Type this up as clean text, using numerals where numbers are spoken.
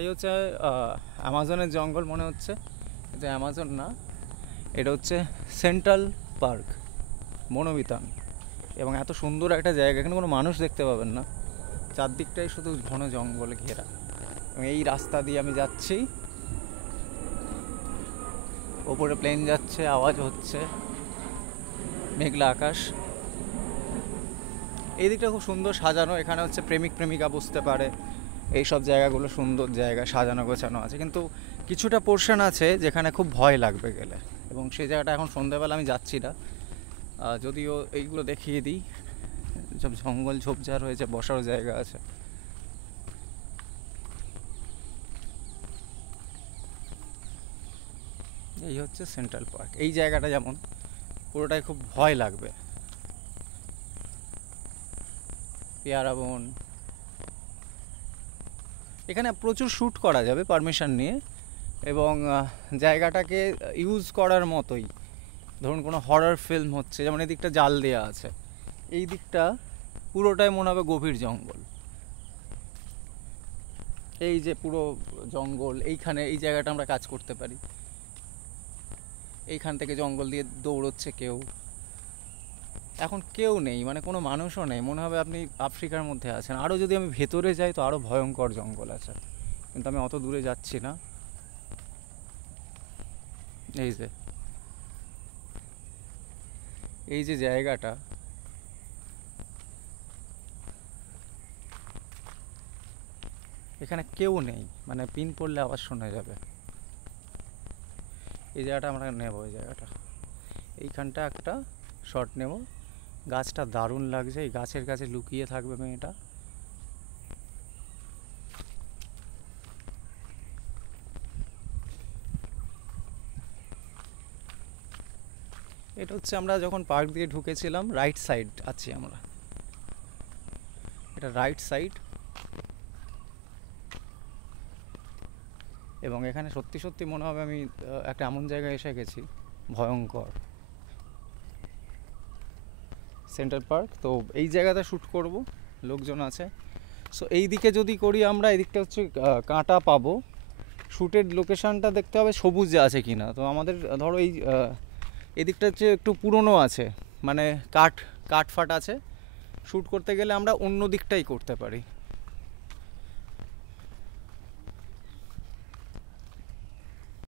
এই হচ্ছে অ্যামাজনের জঙ্গল মনে হচ্ছে, এটা অ্যামাজন না, এটা হচ্ছে সেন্ট্রাল পার্ক বনবিতান। এবং এত সুন্দর একটা জায়গা, এখানে কোনো মানুষ দেখতে পাবেন না, চারদিকটাই শুধু ঘন জঙ্গলে ঘেরা। এবং এই রাস্তা দিয়ে আমি যাচ্ছি, ওপরে প্লেন যাচ্ছে, আওয়াজ হচ্ছে, মেঘলা আকাশ। এই দিকটা খুব সুন্দর সাজানো, এখানে হচ্ছে প্রেমিক প্রেমিকা বসতে পারে, এই সব জায়গাগুলো সুন্দর জায়গা, সাজানো গোছানো আছে। কিন্তু কিছুটা পোর্শন আছে যেখানে খুব ভয় লাগবে গেলে, এবং সেই জায়গাটা এখন সন্ধ্যাবেলা আমি যাচ্ছি না। যদিও এইগুলো দেখিয়ে দিই, সব জঙ্গল ঝোপঝাড় হয়েছে, বসারও জায়গা আছে। এই হচ্ছে সেন্ট্রাল পার্ক। এই জায়গাটা যেমন পুরোটাই খুব ভয় লাগবে। পেয়ারা বন, এখানে প্রচুর শ্যুট করা যাবে পারমিশন নিয়ে, এবং জায়গাটাকে ইউজ করার মতোই। ধরুন কোনো হরর ফিল্ম হচ্ছে, যেমন এদিকটা জাল দেওয়া আছে, এই দিকটা পুরোটাই মনে হবে গভীর জঙ্গল। এই যে পুরো জঙ্গল, এইখানে এই জায়গাটা আমরা কাজ করতে পারি। এইখান থেকে জঙ্গল দিয়ে দৌড়চ্ছে কেউ, এখন কেউ নেই, মানে কোনো মানুষও নেই, মনে হবে আপনি আফ্রিকার মধ্যে আছেন। আরও যদি আমি ভেতরে যাই তো আরও ভয়ঙ্কর জঙ্গল আছে, কিন্তু আমি অত দূরে যাচ্ছি না। এই যে এই যে জায়গাটা, এখানে কেউ নেই, মানে পিন পড়লে আওয়াজ শোনা যাবে। এই জায়গাটা আমরা নেব, এই জায়গাটা, এইখানটা একটা শট নেব। গাছটা দারুণ লাগছে, এই গাছের কাছে লুকিয়ে থাকবে মেয়েটা। এটা হচ্ছে আমরা যখন পার্ক দিয়ে ঢুকেছিলাম, রাইট সাইড আছি আমরা, এটা রাইট সাইড। এবং এখানে সত্যি সত্যি মনে হবে আমি একটা এমন জায়গায় এসে গেছি, ভয়ঙ্কর। সেন্ট্রাল পার্ক, তো এই জায়গাটা শ্যুট করব, লোকজন আছে। সো এই দিকে যদি করি আমরা, এদিকটা হচ্ছে কাঁটা পাবো, শ্যুটের লোকেশানটা দেখতে হবে সবুজে আছে কি না। তো আমাদের ধরো এই এদিকটা হচ্ছে একটু পুরনো আছে, মানে কাঠ কাঠ ফাট আছে, শ্যুট করতে গেলে আমরা অন্য দিকটাই করতে পারি।